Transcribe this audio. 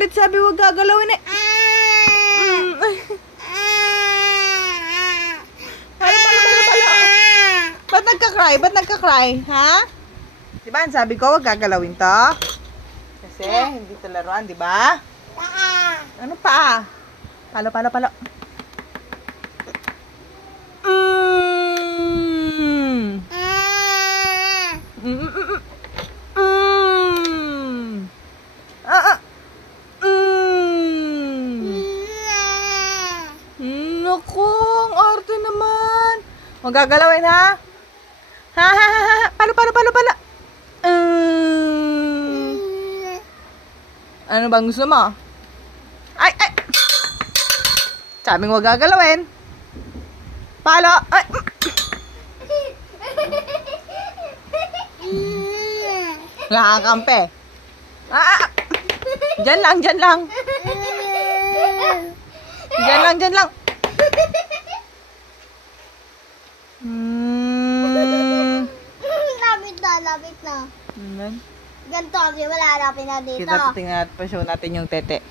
ulit sabi huwag gagalawin eh. Pala. Ba't nagka-cry? Ba't nagka-cry? Ha? Diba, sabi ko huwag gagalawin to? Kasi hindi ito laruan, diba? Ano pa? Palo. Naku, ang arte naman. Huwag gagalawin, ha? Ha. Palo. Ano bang gusto mo? Ay. Sabing huwag gagalawin. Palo. Ay. Nakakampi. Diyan lang. Diyan lang. Lapit na. Ganito kasi wala, lapit na dito. Tingnan natin pa show natin yung tete.